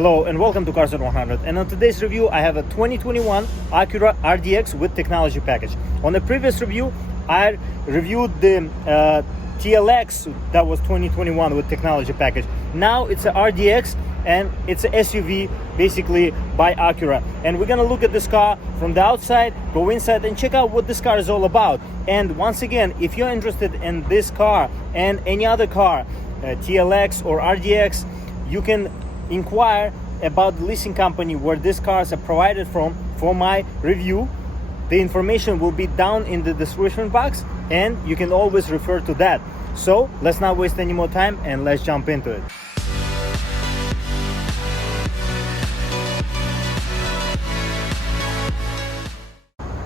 Hello and welcome to Cars at 100, and on today's review I have a 2021 Acura Rdx with technology package. On the previous review I reviewed the TLX that was 2021 with technology package. Now it's a RDX and it's an SUV basically by Acura, and we're gonna look at this car from the outside, go inside and check out what this car is all about. And once again, if you're interested in this car and any other car, TLX or RDX, you can inquire about the leasing company where these cars are provided from for my review. The information will be down in the description box and you can always refer to that. So let's not waste any more time and let's jump into it.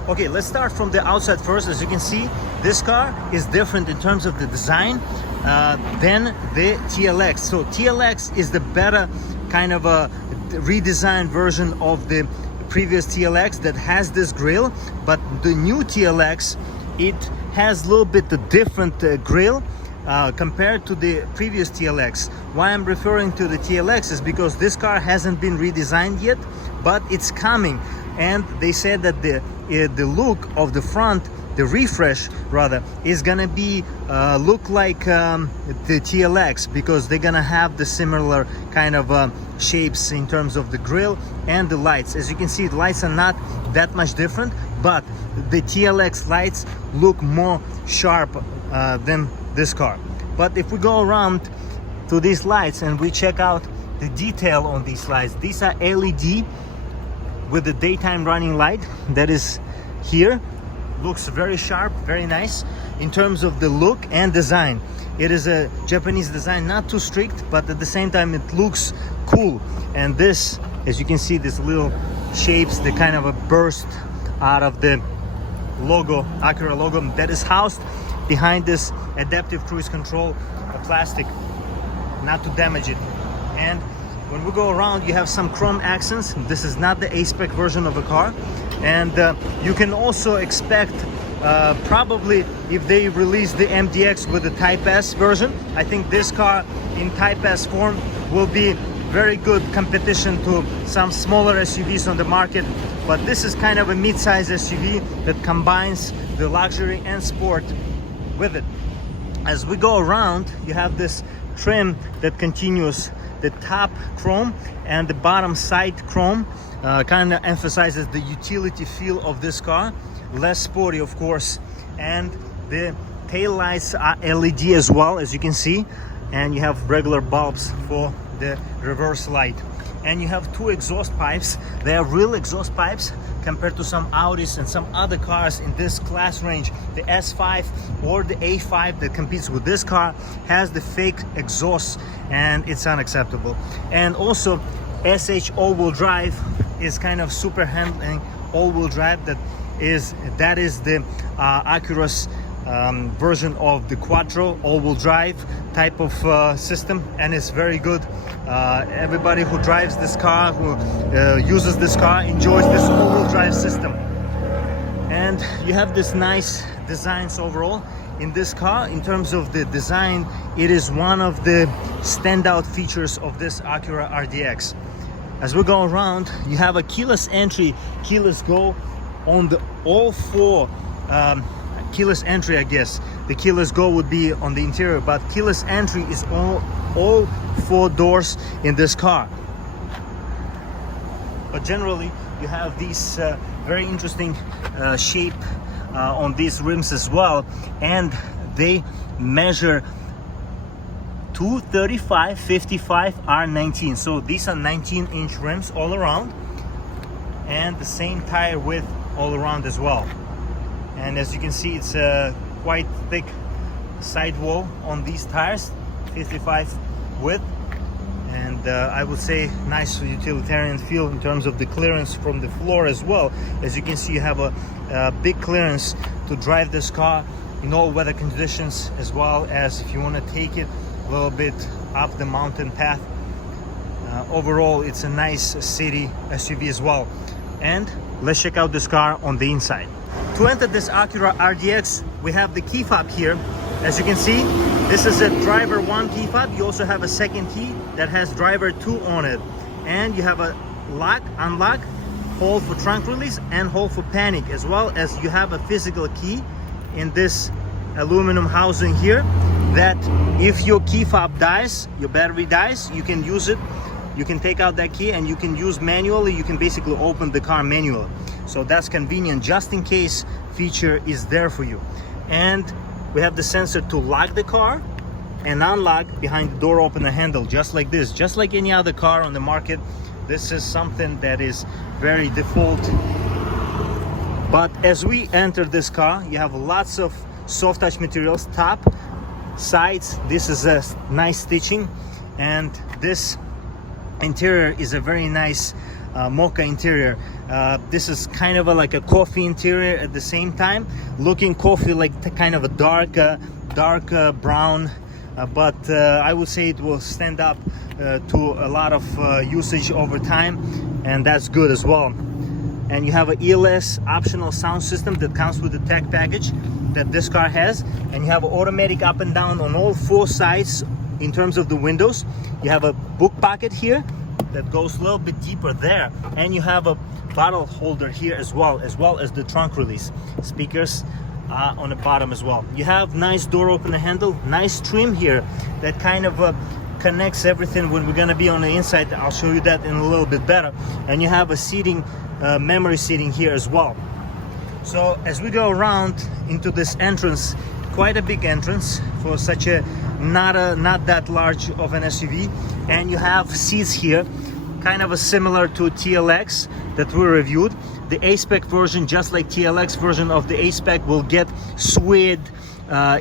Okay, let's start from the outside first. As you can see, this car is different in terms of the design than the TLX. So TLX is the better kind of a redesigned version of the previous TLX that has this grille, but the new TLX, it has a little bit a different grille compared to the previous TLX. Why I'm referring to the TLX is because this car hasn't been redesigned yet, but it's coming. And they said that the look of the front, the refresh rather, is gonna be look like the TLX, because they're gonna have the similar kind of shapes in terms of the grille and the lights. As you can see, the lights are not that much different, but the TLX lights look more sharp than this car. But if we go around to these lights and we check out the detail on these lights, these are LED with the daytime running light that is here. Looks very sharp, very nice in terms of the look and design. It is a Japanese design, not too strict, but at the same time it looks cool. And this, as you can see, this little shapes, the kind of a burst out of the logo, Acura logo, that is housed behind this adaptive cruise control plastic, not to damage it. And when we go around, you have some chrome accents. This is not the A-spec version of a car. And you can also expect, probably if they release the MDX with the Type S version, I think this car in Type S form will be very good competition to some smaller SUVs on the market. But this is kind of a mid-size SUV that combines the luxury and sport with it. As we go around, you have this trim that continues. The top chrome and the bottom side chrome kind of emphasizes the utility feel of this car. Less sporty, of course. And the tail lights are LED as well, as you can see. And you have regular bulbs for the reverse light. And you have two exhaust pipes. They are real exhaust pipes compared to some Audis and some other cars in this class range. The S5 or the A5 that competes with this car has the fake exhaust, and it's unacceptable. And also SH all-wheel drive is kind of super handling all-wheel drive. That is the Acura's version of the Quattro all-wheel drive type of system, and it's very good. Everybody who drives this car, who uses this car, enjoys this all-wheel drive system. And you have this nice designs overall in this car. In terms of the design, it is one of the standout features of this Acura Rdx. As we go around, you have a keyless entry, keyless go on the all four keyless entry. I guess the keyless go would be on the interior, but keyless entry is all four doors in this car. But generally you have these very interesting shape on these rims as well, and they measure 235 55 R19, so these are 19-inch rims all around, and the same tire width all around as well. And as you can see, it's a quite thick sidewall on these tires, 55 width, and I would say nice utilitarian feel in terms of the clearance from the floor as well. As you can see, you have a big clearance to drive this car in all weather conditions, as well as if you want to take it a little bit up the mountain path. Overall, it's a nice city SUV as well. And let's check out this car on the inside. To enter this Acura Rdx, we have the key fob here. As you can see, this is a driver 1 key fob. You also have a second key that has driver 2 on it. and you have a lock, unlock, hold for trunk release, and hold for panic, as well as you have a physical key in this aluminum housing here, that if your key fob dies, your battery dies, you can use it. You can take out that key and you can use manually. You can basically open the car manually. So that's convenient, just in case feature is there for you. And we have the sensor to lock the car and unlock behind the door opener handle, just like this, just like any other car on the market. This is something that is very default. But as we enter this car, you have lots of soft touch materials, top, sides. This is a nice stitching, and this interior is a very nice mocha interior. This is kind of like a coffee interior at the same time, looking coffee, like kind of a dark brown, but I would say it will stand up to a lot of usage over time, and that's good as well. And you have an ELS optional sound system that comes with the tech package that this car has, and you have automatic up and down on all 4 sides. In terms of the windows, you have a book pocket here that goes a little bit deeper there, and you have a bottle holder here as well as the trunk release. Speakers on the bottom as well. You have nice door opener handle, nice trim here that kind of connects everything when we're gonna be on the inside. I'll show you that in a little bit better. And you have a seating, memory seating here as well. So as we go around into this entrance, quite a big entrance for such a not that large of an SUV, and you have seats here kind of similar to TLX that we reviewed. The A-Spec version, just like TLX version of the A-Spec, will get suede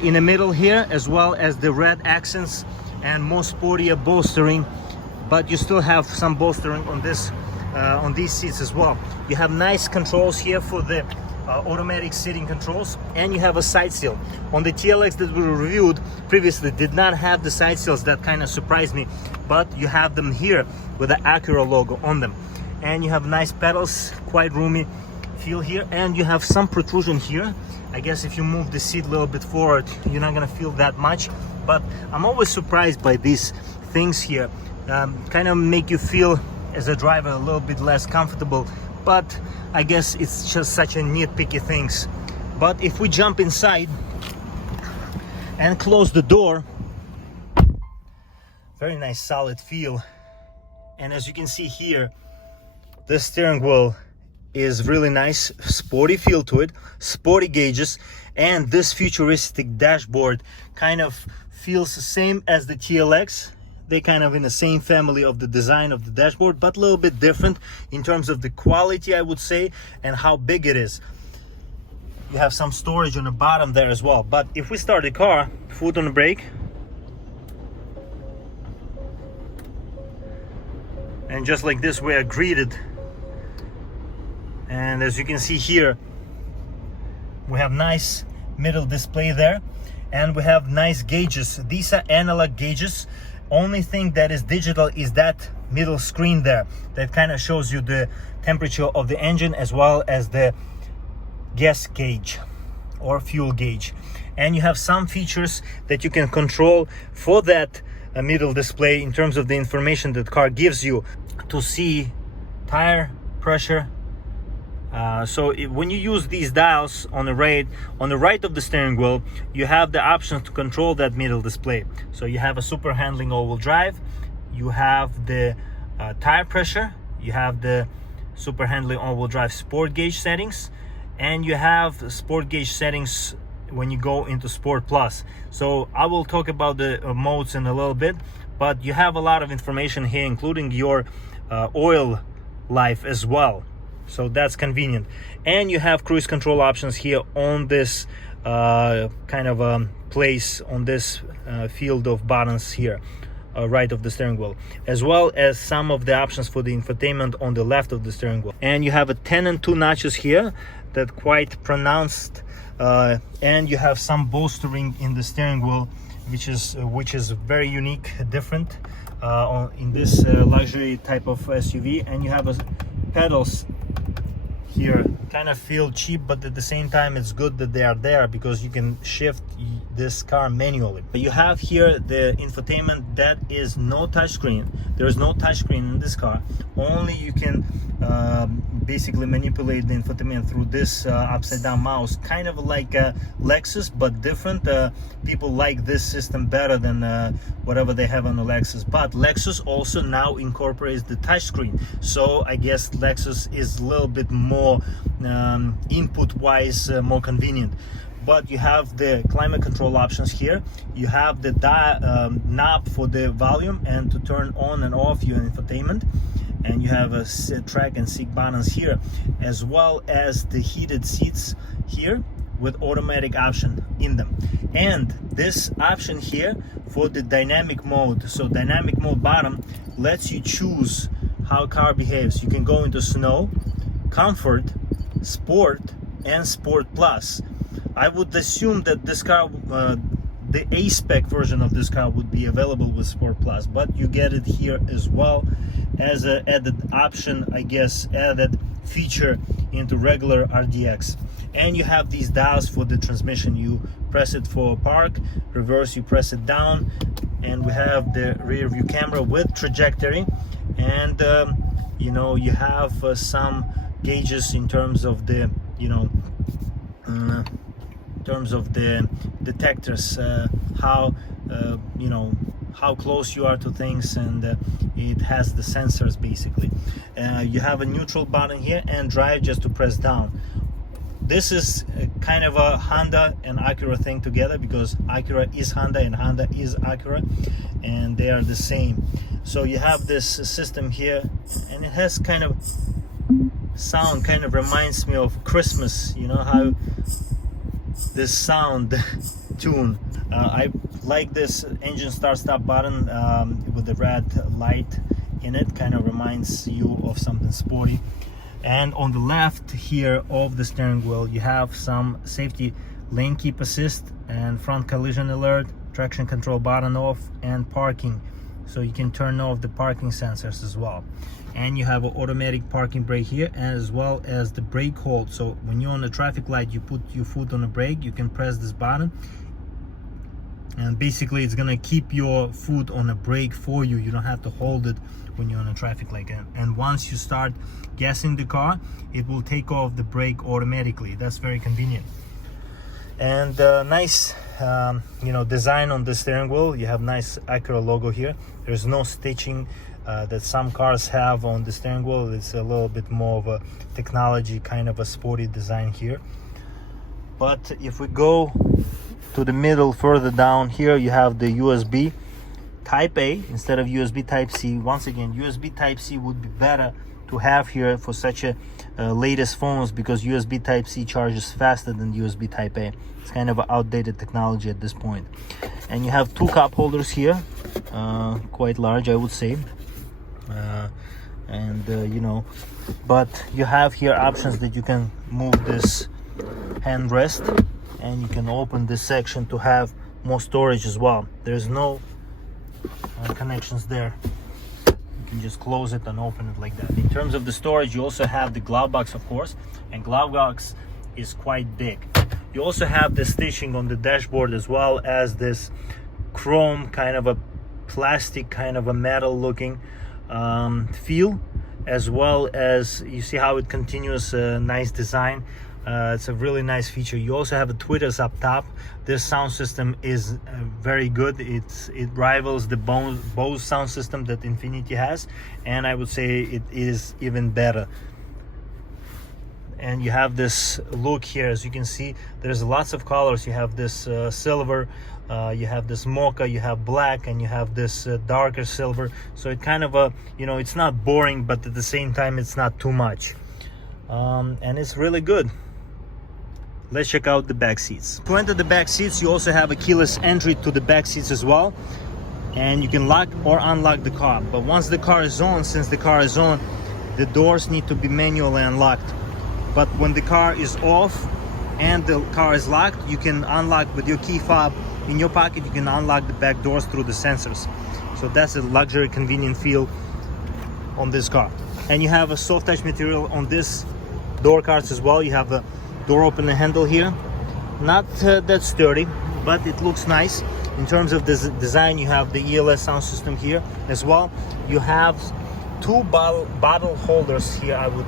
in the middle here, as well as the red accents and more sportier bolstering, but you still have some bolstering on this on these seats as well. You have nice controls here for the automatic seating controls, and you have a side seal. On the TLX that we reviewed previously did not have the side seals. That kind of surprised me, but you have them here with the Acura logo on them. And you have nice pedals, quite roomy feel here, and you have some protrusion here. I guess if you move the seat a little bit forward, you're not gonna feel that much, but I'm always surprised by these things here. Kind of make you feel as a driver a little bit less comfortable, but I guess it's just such a nitpicky things. But if we jump inside and close the door, very nice solid feel. And as you can see here, the steering wheel is really nice, sporty feel to it, sporty gauges, and this futuristic dashboard kind of feels the same as the TLX. They kind of in the same family of the design of the dashboard, but a little bit different in terms of the quality, I would say, and how big it is. You have some storage on the bottom there as well. But if we start the car, foot on the brake, and just like this we are greeted. And as you can see here, we have nice middle display there, and we have nice gauges. These are analog gauges. Only thing that is digital is that middle screen there that kind of shows you the temperature of the engine as well as the gas gauge or fuel gauge. And you have some features that you can control for that middle display in terms of the information that car gives you to see tire pressure. When you use these dials on the right of the steering wheel, you have the option to control that middle display. So you have a super handling all-wheel drive, you have the tire pressure, you have the super handling all-wheel drive sport gauge settings, and you have sport gauge settings when you go into Sport Plus. So I will talk about the modes in a little bit, but you have a lot of information here, including your oil life as well. So that's convenient. And you have cruise control options here on this kind of place on this field of buttons here, right of the steering wheel, as well as some of the options for the infotainment on the left of the steering wheel. And you have a 10 and 2 notches here that quite pronounced, and you have some bolstering in the steering wheel, which is very unique, different in this luxury type of SUV. And you have pedals here kind of feel cheap, but at the same time it's good that they are there because you can shift this car manually. But you have here the infotainment that is no touchscreen. There is no touchscreen in this car. Only you can basically manipulate the infotainment through this upside down mouse, kind of like a Lexus but different. People like this system better than whatever they have on the Lexus, but Lexus also now incorporates the touchscreen, so I guess Lexus is a little bit more input wise more convenient. But you have the climate control options here. You have the knob for the volume and to turn on and off your infotainment, and you have a track and seat buttons here, as well as the heated seats here with automatic option in them. And this option here for the dynamic mode, so dynamic mode bottom lets you choose how car behaves. You can go into snow, comfort, sport, and sport plus. I would assume that this car, the A-spec version of this car would be available with Sport Plus, but you get it here as well as an added option, I guess, added feature into regular RDX. And you have these dials for the transmission. You press it for park, reverse, you press it down, and we have the rear view camera with trajectory, and you know, you have some gauges in terms of the, you know, in terms of the detectors, how you know, how close you are to things, and it has the sensors basically. You have a neutral button here and drive just to press down. This is kind of a Honda and Acura thing together, because Acura is Honda and Honda is Acura, and they are the same. So you have this system here, and it has kind of sound, kind of reminds me of Christmas, you know, how this sound tune. I like this engine start stop button with the red light in it, kind of reminds you of something sporty. And on the left here of the steering wheel, you have some safety lane keep assist and front collision alert, traction control button off, and parking, so you can turn off the parking sensors as well. And you have an automatic parking brake here, as well as the brake hold. So when you're on a traffic light, you put your foot on the brake, you can press this button, and basically it's gonna keep your foot on the brake for you. You don't have to hold it when you're on a traffic light. And once you start gassing the car, it will take off the brake automatically. That's very convenient. And nice you know, design on the steering wheel. You have nice Acura logo here. There's no stitching that some cars have on the steering wheel. It's a little bit more of a technology, kind of a sporty design here. But if we go to the middle further down here, you have the USB Type A instead of USB Type C. Once again, USB Type C would be better to have here for such a latest phones, because USB Type C charges faster than USB Type A. It's kind of an outdated technology at this point. And you have two cup holders here, quite large, I would say. You know, but you have here options that you can move this handrest, and you can open this section to have more storage as well. There's no connections there. You can just close it and open it like that. In terms of the storage, you also have the glove box, of course, and glove box is quite big. You also have the stitching on the dashboard, as well as this chrome, kind of a plastic, kind of a metal looking feel, as well as you see how it continues, nice design. It's a really nice feature. You also have the tweeters up top. This sound system is very good. It rivals the Bose sound system that Infiniti has, and I would say it is even better. And you have this look here, as you can see, there's lots of colors. You have this silver, you have this mocha, you have black, and you have this darker silver. So it kind of you know, it's not boring, but at the same time it's not too much, and it's really good. Let's check out the back seats. To enter the back seats, you also have a keyless entry to the back seats as well, and you can lock or unlock the car. But once the car is on, since the car is on, the doors need to be manually unlocked. But when the car is off and the car is locked, you can unlock with your key fob in your pocket. You can unlock the back doors through the sensors. So that's a luxury, convenient feel on this car. And you have a soft touch material on this door cards as well. You have the door opener handle here. Not that sturdy, but it looks nice. In terms of this design, you have the ELS sound system here as well. You have two bottle holders here, I would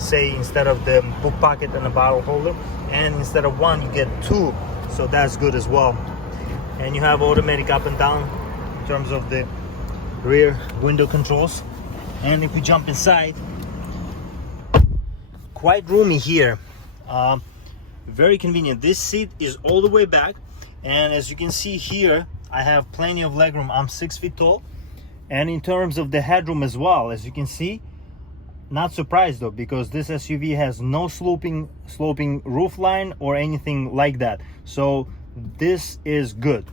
say, instead of the book pocket and a bottle holder. And instead of one, you get two, so that's good as well. And you have automatic up and down in terms of the rear window controls. And if we jump inside, quite roomy here, very convenient. This seat is all the way back, and as you can see here, I have plenty of legroom. I'm 6 feet tall. And in terms of the headroom as well, as you can see, not surprised though, because this SUV has no sloping roof line or anything like that, so this is good.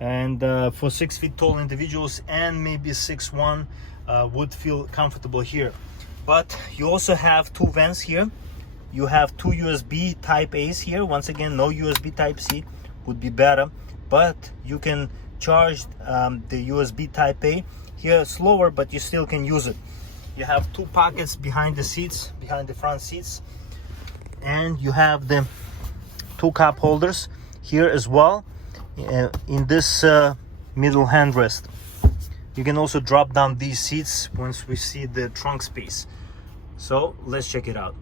And for 6 feet tall individuals and maybe 6'1", would feel comfortable here. But you also have two vents here. You have two USB type A's here. Once again, no USB type C would be better, but you can charge the USB type A here slower, but you still can use it. You have two pockets behind the seats, behind the front seats, and you have the two cup holders here as well in this middle handrest. You can also drop down these seats once we see the trunk space. So let's check it out.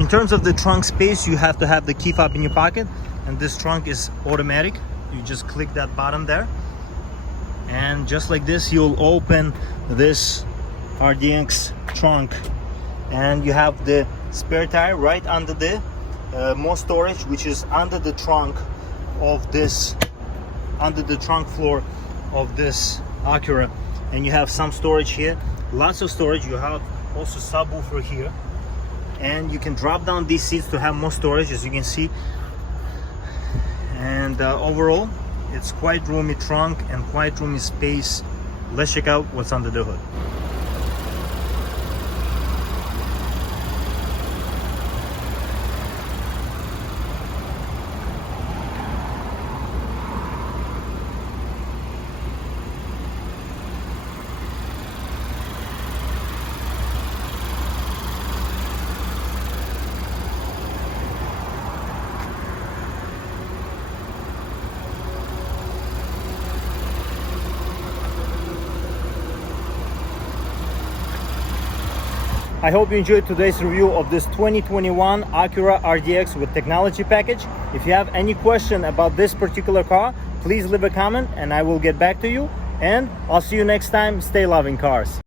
In terms of the trunk space, you have to have the key fob in your pocket, and this trunk is automatic. You just click that button there, and just like this, you'll open this RDX trunk, and you have the spare tire right under the more storage, which is under the trunk of this, under the trunk floor of this Acura. And you have some storage here, lots of storage. You have also subwoofer here, and you can drop down these seats to have more storage, as you can see. And overall, it's quite roomy trunk and quite roomy space. Let's check out what's under the hood. I hope you enjoyed today's review of this 2021 Acura Rdx with technology package. If you have any question about this particular car, please leave a comment and I will get back to you. And I'll see you next time. Stay loving cars.